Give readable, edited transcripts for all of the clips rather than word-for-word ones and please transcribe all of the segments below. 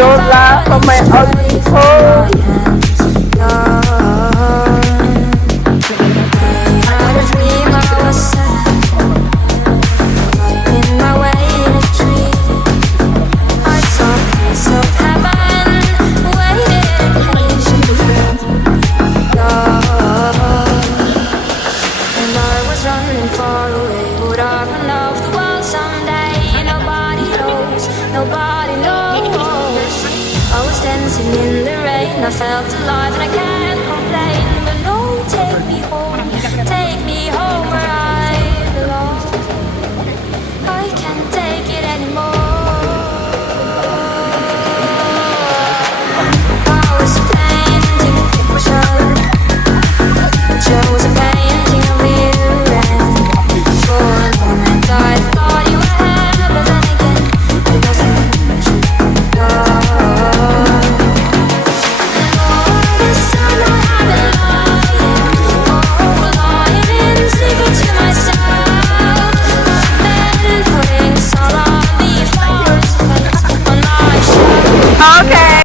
Don't laugh at my ugly pose. I felt alive and I can't complain, but no, take me home where I belong. I can't take it anymore. I was painting a picture was a painting of you, and for a moment I thought you were here, but then again it wasn't true. Okay.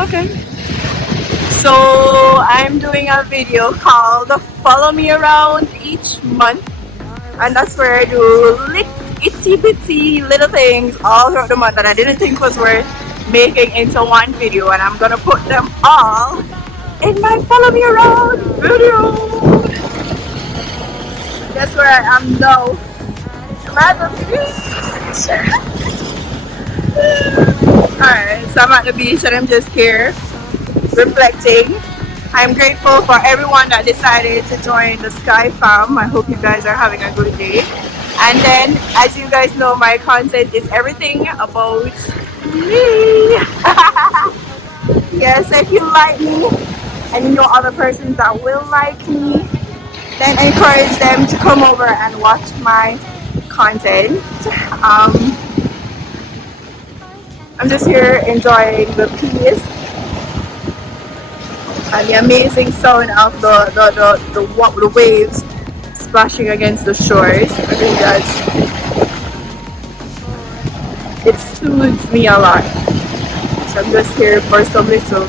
Okay, so I'm doing a video called Follow Me Around each month, and that's where I do itsy bitsy little things all throughout the month that I didn't think was worth making into one video, and I'm gonna put them all in my Follow Me Around video. That's where I am now. Alright, so I'm at the beach and I'm just here reflecting. I'm grateful for everyone that decided to join the Sky Fam. I hope you guys are having a good day. And then, as you guys know, my content is everything about me. Yes, if you like me and you know other persons that will like me, then encourage them to come over and watch my content. I'm just here enjoying the peace and the amazing sound of the waves splashing against the shores. I think that it soothes me a lot. So I'm just here for some little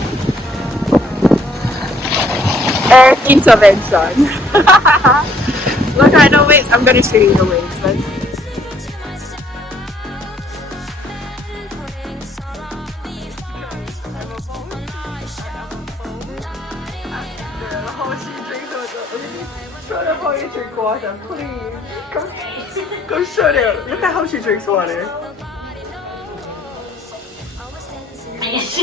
earth intervention. Look at the waves. I'm gonna show you the waves. Let's see. Show them how you drink water, please. Come show them. Look at how she drinks water. He's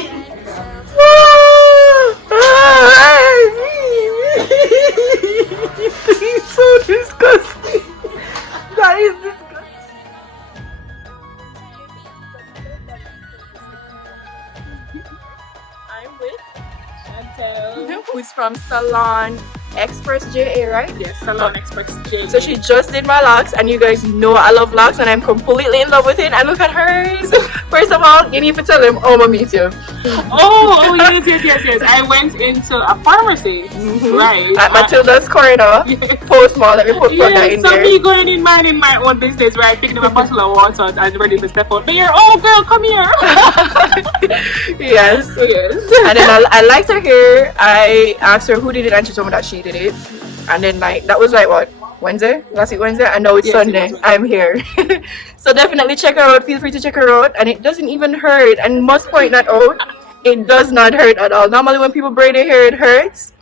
so disgusting. That is disgusting. I'm with Chantel, who's from Salonexpressja, right? Yes, Salonexpressja. So she just did my locks, and you guys know I love locks, and I'm completely in love with it. And look at hers. First of all, you need to tell them, I'm gonna meet you. Oh, yes. I went into a pharmacy, right? At Matilda's corner. Yes. Post mall, let me put that in so there. me going in my own business, right? Picking up a bottle of water and ready to step out. But you're, oh girl, come here. Yes. And then I liked her hair. I asked her who did it, and she told me that she did it. And then that was like what? Wednesday? Last week Wednesday? And now it's Sunday. I'm here. So definitely check her out. Feel free to check her out. And it doesn't even hurt. And must point that out. It does not hurt at all. Normally when people braid their hair, it hurts.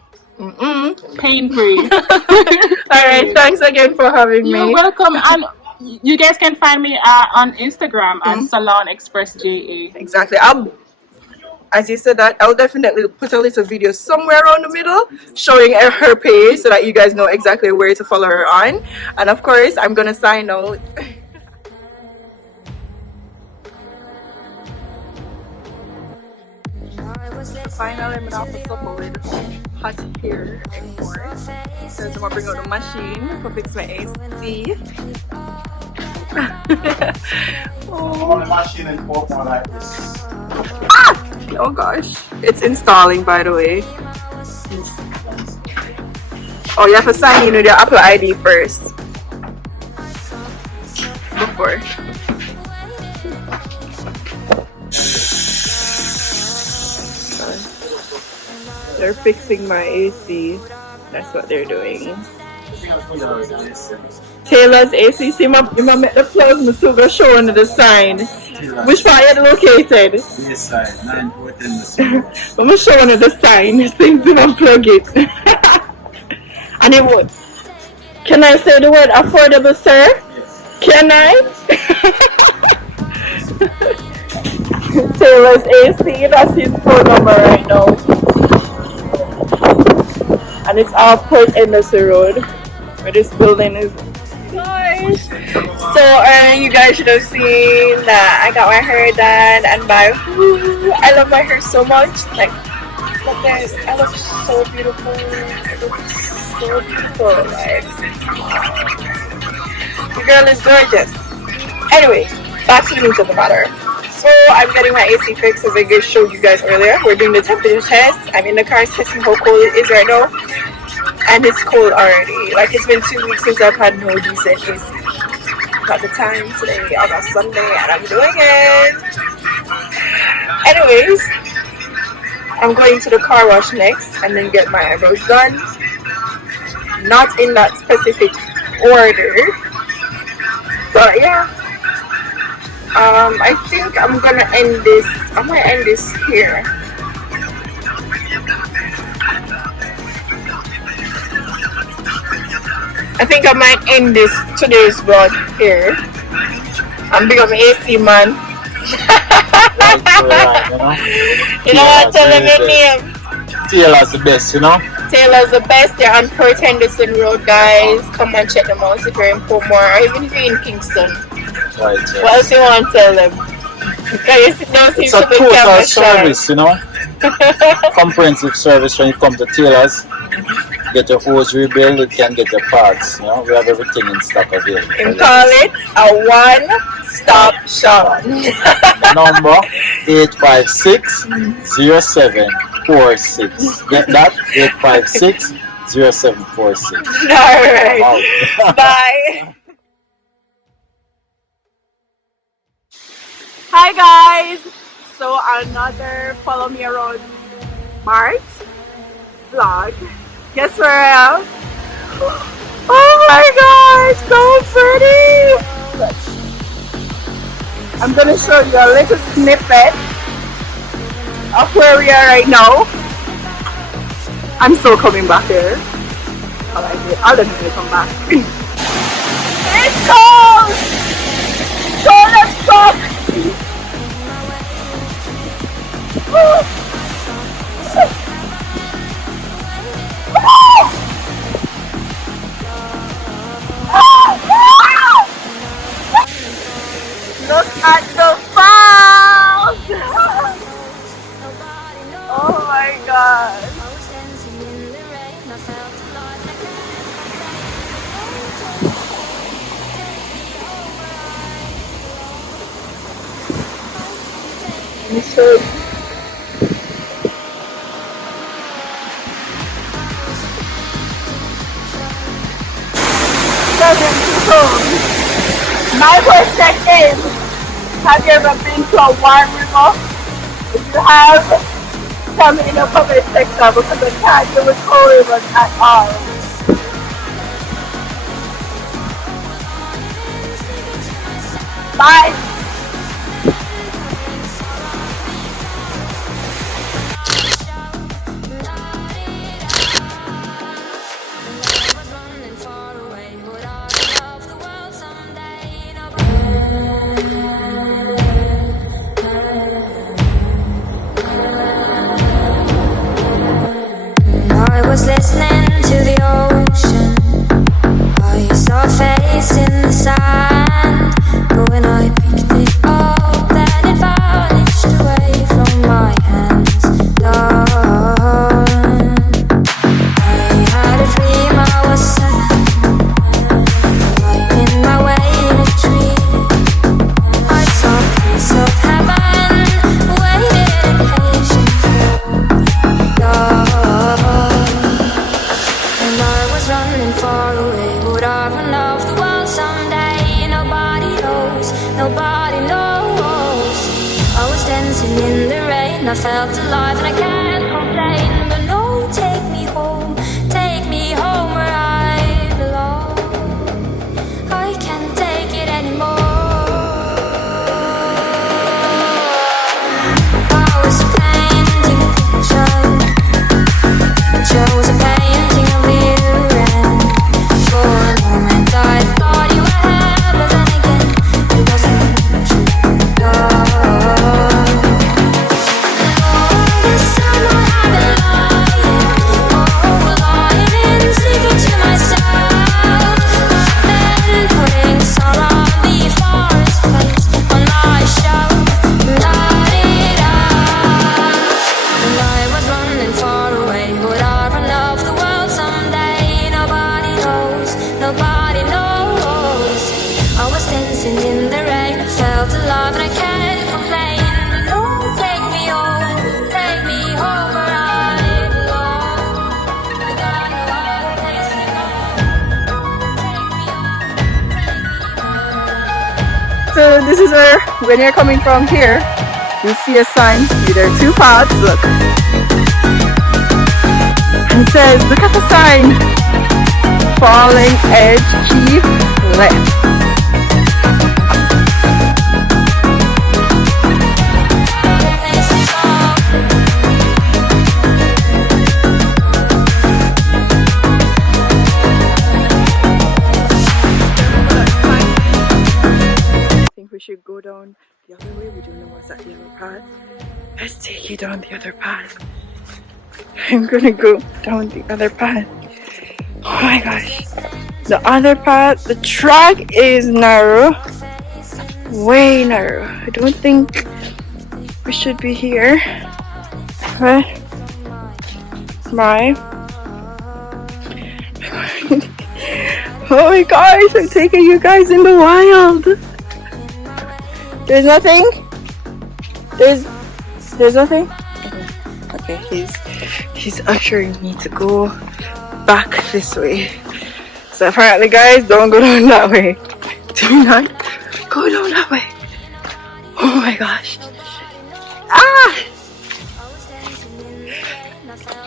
Pain free. Alright, thanks again for having me. You're welcome. And You guys can find me on Instagram at Salonexpressja. Exactly. As you said that, I'll definitely put a little video somewhere around the middle showing her page so that you guys know exactly where to follow her on. And of course, I'm gonna sign out. Finally, I'm gonna have to suffer with hot hair and course. So I'm gonna bring out the machine to fix my AC. On the machine and walk down like this. Oh gosh, it's installing, by the way. Oh, you have to sign in with your Apple ID first before. They're fixing my AC. That's what they're doing. Taylor's AC. See, you might make the plug. I'm still showing the sign. Which part are you located? This side, 9 I'm showing you the sign. Since you unplug it. And it would. Can I say the word affordable, sir? Yes. Can I? Taylor's AC. That's his phone number right now. And it's off Port Embassy Road, where this building is. Nice. So you guys should have seen that I got my hair done, and I love my hair so much. Like, look guys, I look so beautiful. I look so beautiful. Like, the girl is gorgeous. Anyways, back to the news of the matter. So I'm getting my AC fixed, as I just showed you guys earlier. We're doing the temperature test. I'm in the car testing how cold it is right now. And it's cold already. Like, it's been 2 weeks since I've had no decent AC. Got the time today. I got Sunday and I'm doing it. Anyways, I'm going to the car wash next and then get my eyebrows done. Not in that specific order. But yeah. I think I'm gonna end this. I'm gonna end this here. I think I might end today's vlog here. I'm big of an AC man. You know what? Tell them your name. Taylor's the best, you know? Taylor's the best. They're on Port Henderson Road, guys. Come and check them out if you're in Portmore or even if you're in Kingston. Right, What else you want to tell them? Because it don't seem it's a to be total camera service, you know? Comprehensive service when you come to Taylor's. Get your hose rebuilt, you can get your parts. You know, we have everything in stock available. You call it a one-stop shop. Number 856-0746. Get that? 856-0746. Alright. Wow. Bye. Hi guys. So another follow me around March vlog. Guess where I am? Oh my gosh, so pretty! I'm gonna show you a little snippet of where we are right now. I'm still coming back here. I'll definitely come back. It's cold! So let's go! Look at the falls! Oh my god! Let me show you. My question is, have you ever been to a warm river? If you have, tell me in the comment section because I can't do with cold rivers at all. Bye! rain. I felt alive and I can't complain. But no, take me home where I belong. I can't take it anymore. I was painting a picture was a painting of you, and for a moment I thought you were here, but then again it wasn't true. This time I have been lying in secret to myself. I've been putting sorrow on the forest place on my shelf. And I was running far away. Would I run off the world someday? Nobody knows, nobody knows. I was dancing in the rain. I felt alive and I can't complain. No, take me home where I belong. I got no other place to go. Take me home. So this is where, when you're coming from here, you see a sign. There are two paths. Look, and it says, look at the sign. Falling edge, keep left. I think we should go down the other way. We don't know what's at the other path. Let's take you down the other path. I'm gonna go down the other path. Oh my gosh. The other path, the track is narrow. Way narrow. I don't think we should be here. But my oh my gosh, I'm taking you guys in the wild. There's nothing? There's nothing? Okay, he's ushering me to go back this way. So apparently guys, don't go down that way. Do not go down that way. Oh my gosh. Ah!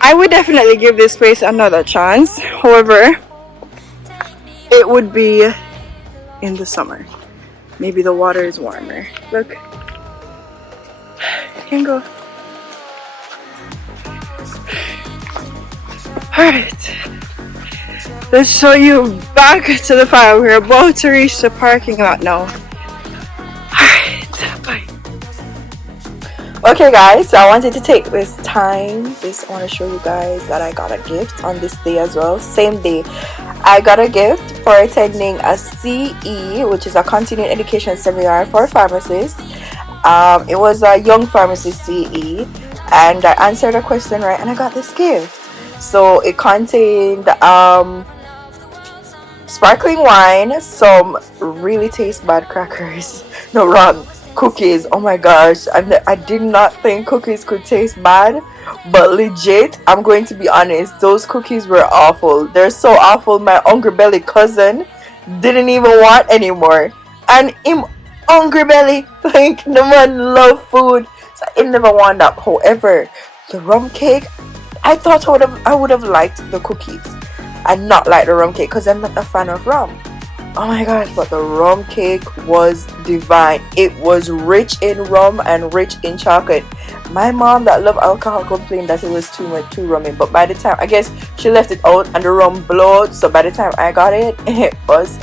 I would definitely give this place another chance. However, it would be in the summer. Maybe the water is warmer. Look. You can go. Alright. Let's show you back to the fire. We're about to reach the parking lot now. Alright, bye. Okay guys, so I wanted to take this time. I want to show you guys that I got a gift on this day as well. Same day. I got a gift for attending a CE, which is a continuing education seminar for pharmacists. It was a young pharmacist CE, and I answered a question right, and I got this gift. So it contained sparkling wine, some really taste bad crackers, no wrong, cookies. Oh my gosh, I did not think cookies could taste bad, but legit, I'm going to be honest, those cookies were awful. They're so awful, my hungry belly cousin didn't even want anymore, and him hungry belly, like the man love food, so I never want that. However, the rum cake, I thought I would have liked the cookies and not like the rum cake because I'm not a fan of rum. Oh my gosh, but the rum cake was divine. It was rich in rum and rich in chocolate. My mom that loved alcohol complained that it was too rummy, but by the time, I guess she left it out and the rum blowed, so by the time I got it, it was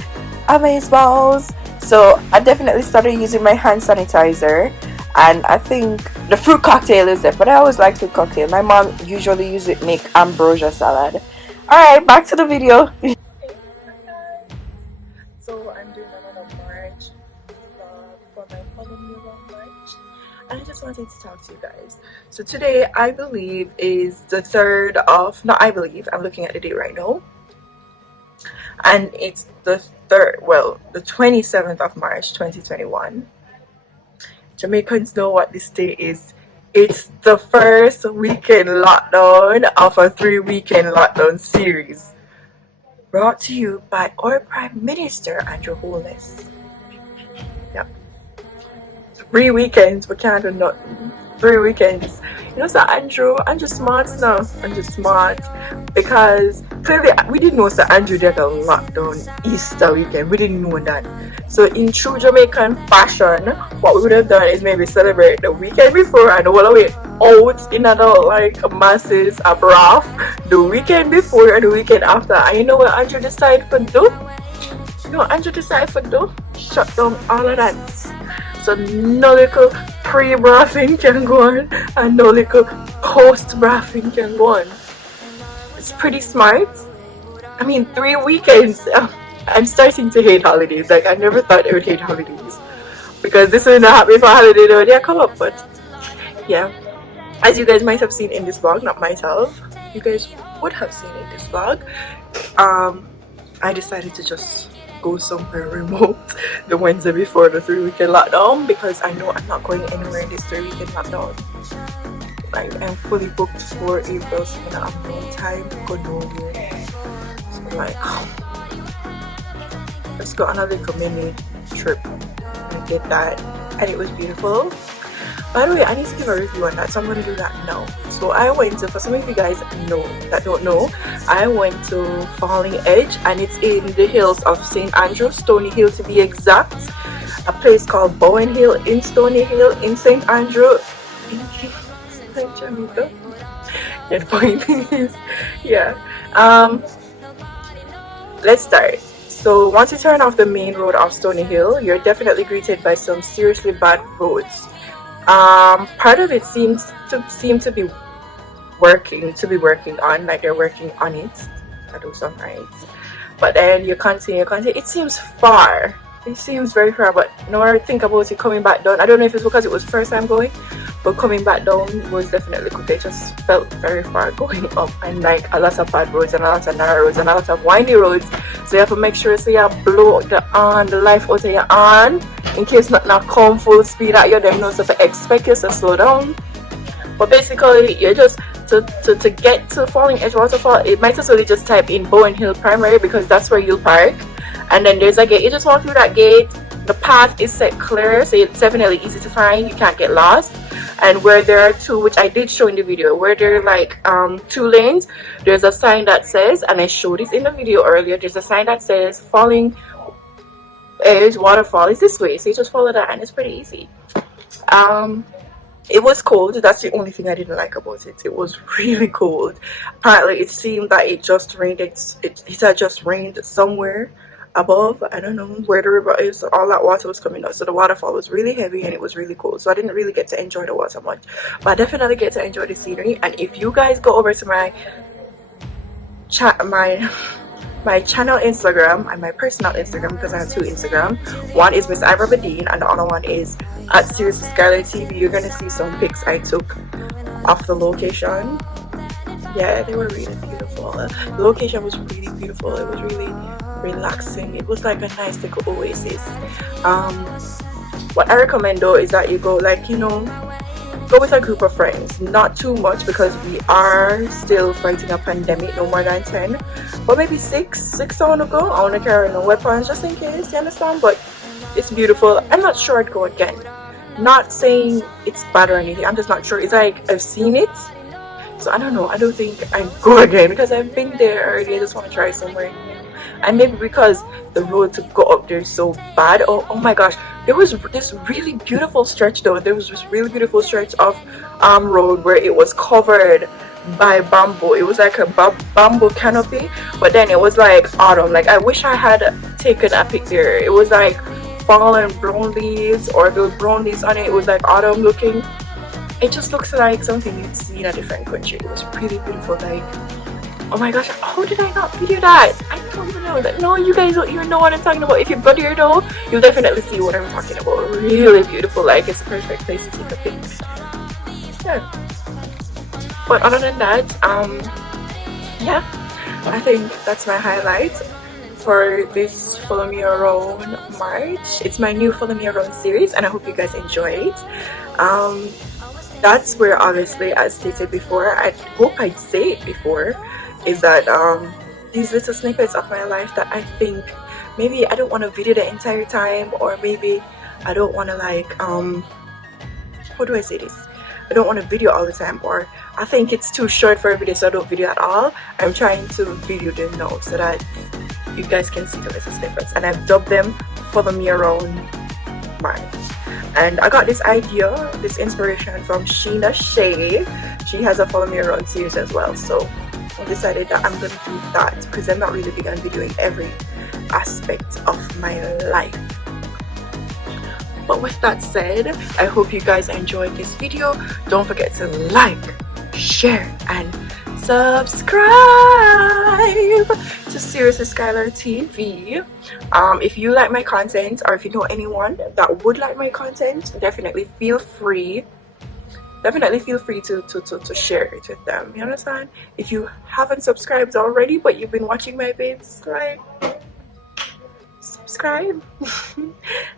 amazeballs. So I definitely started using my hand sanitizer, and I think the fruit cocktail is it, but I always like fruit cocktail. My mom usually use it make ambrosia salad. Alright, back to the video. So I'm doing another March for my Follow Me Around March, and I just wanted to talk to you guys. So today I believe is the 3rd of, not I believe, I'm looking at the date right now, and it's the 27th of March 2021. Jamaicans know what this day is. It's the first weekend lockdown of a 3-weekend lockdown series, brought to you by our Prime Minister and Your Holiness. Yeah. 3 weekends, we can't do nothing. 3 weekends. You know, so Andrew smart now. Andrew smart because clearly we didn't know Sir Andrew did a lockdown Easter weekend. We didn't know that. So in true Jamaican fashion, what we would have done is maybe celebrate the weekend before and all the way out in another like masses abroad the weekend before and the weekend after. And you know what Andrew decided to do? You know what Andrew decided to do? Shut down all of that. So no little pre-braffing can go on and no little post-braffing can go on. It's pretty smart. I mean, 3 weekends. I'm starting to hate holidays. Like, I never thought I would hate holidays. Because this will not happen for holiday when they come up. But, yeah. As you guys might have seen in this vlog, not myself, you guys would have seen in this vlog, I decided to just go somewhere remote the Wednesday before the 3 weekend lockdown because I know I'm not going anywhere in this 3 weekend lockdown. Like, I'm fully booked for April, so I have no time to go nowhere. So I'm like, let's go on a little mini trip. I did that and it was beautiful. By the way, I need to give a review on that, so I'm going to do that now. So I went to, for some of you guys that don't know, I went to Falling Edge and it's in the hills of St. Andrew, Stony Hill to be exact. A place called Bowen Hill in Stony Hill in St. Andrew in Jamaica. Yeah, the point is, yeah. Let's start. So once you turn off the main road of Stony Hill, you're definitely greeted by some seriously bad roads. Part of it seems to be working on, like they're working on it. I do some right. But then you continue. It seems far. It seems very far, but now I think about it coming back down. I don't know if it's because it was the first time going, but coming back down was definitely good. It just felt very far going up and like a lot of bad roads and a lot of narrow roads and a lot of windy roads. So you have to make sure so you blow the life out of your on in case not come full speed at you. Then you know so to expect you to slow down. But basically you just to get to Falling Edge Waterfall, it might as well just type in Bowen Hill Primary because that's where you'll park. And then there's a gate. You just walk through that gate. The path is set clear, so it's definitely easy to find. You can't get lost. And where there are two, which I did show in the video, where there are like 2 lanes, there's a sign that says, and I showed it in the video earlier, there's a sign that says Falling Edge Waterfall is this way. So you just follow that and it's pretty easy. It was cold. That's the only thing I didn't like about it. It was really cold. Apparently it seemed that it just rained. It had just rained somewhere above. I don't know where the river is. All that water was coming out, so the waterfall was really heavy and it was really cold, so I didn't really get to enjoy the water much, but I definitely get to enjoy the scenery. And if you guys go over to my channel Instagram and my personal Instagram, because I have 2 Instagram, one is Miss Ivor Badine and the other one is at Seriously Skylar TV, you're gonna see some pics I took of the location. Yeah, they were really beautiful. The location was really beautiful. It was really relaxing. It was like a nice little oasis. What I recommend though is that you go, like, you know, go with a group of friends, not too much because we are still fighting a pandemic. No more than 10, but maybe 6 I want to go. I want to carry no weapons just in case, you understand? But it's beautiful. I'm not sure I'd go again. Not saying it's bad or anything, I'm just not sure. It's like I've seen it, so I don't know. I don't think I'd go again because I've been there already. I just want to try somewhere new. And maybe because the road to go up there is so bad. Oh my gosh, there was this really beautiful stretch though. There was this really beautiful stretch of road where it was covered by bamboo. It was like a bamboo canopy, but then it was like autumn. Like I wish I had taken a pic there. It was like fallen brown leaves, or there was brown leaves on it. It was like autumn looking. It just looks like something you'd see in a different country. It was really beautiful. Like, oh my gosh, how did I not video that? I don't even know that. No, you guys don't even know what I'm talking about. If you go there though, you'll definitely see what I'm talking about. Really beautiful. Like, it's a perfect place to take a pic. Yeah. But other than that, yeah, I think that's my highlight for this Follow Me Around March. It's my new Follow Me Around series and I hope you guys enjoy it. That's where, obviously, as stated before, I hope I'd say it before, is that these little snippets of my life that I think maybe I don't want to video the entire time, or maybe I don't want to, like, how do I say this? I don't want to video all the time, or I think it's too short for a video, so I don't video at all. I'm trying to video them now so that you guys can see the little snippets, and I've dubbed them Follow Me Around March. And I got this idea, this inspiration from Sheena Shea. She has a Follow Me Around series as well, so I decided that I'm going to do that because I'm not really big on videoing every aspect of my life. But with that said, I hope you guys enjoyed this video. Don't forget to like, share, and subscribe to Seriously Skylar TV. If you like my content, or if you know anyone that would like my content, definitely feel free to share it with them. You understand? If you haven't subscribed already but you've been watching my vids, like, subscribe.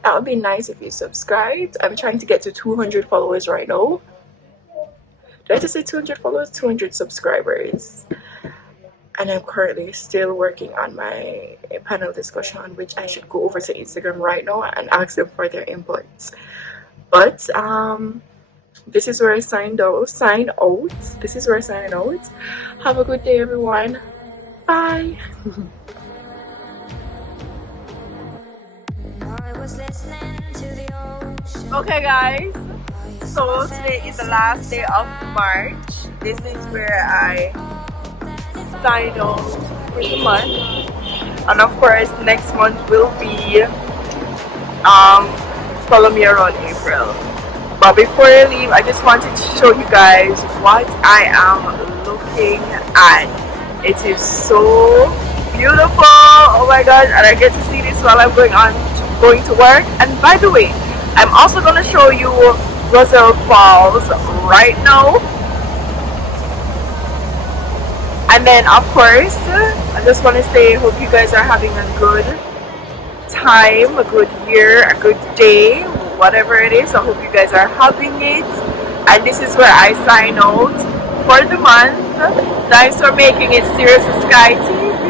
That would be nice if you subscribed. I'm trying to get to 200 followers right now. Did I just say 200 followers? 200 subscribers. And I'm currently still working on my panel discussion, which I should go over to Instagram right now and ask them for their inputs. But this is where I sign out. This is where I sign out. Have a good day, everyone. Bye. Okay, guys. So today is the last day of March. This is where I sign out for the month. And of course, next month will be Follow Me Around April. But before I leave, I just wanted to show you guys what I am looking at. It is so beautiful. Oh my god, and I get to see this while I'm going to work. And by the way, I'm also going to show you Roselle Falls right now. And then of course, I just want to say, hope you guys are having a good time, a good year, a good day, whatever it is. I hope you guys are having it. And this is where I sign out for the month. Thanks for making it Seriously Sky TV.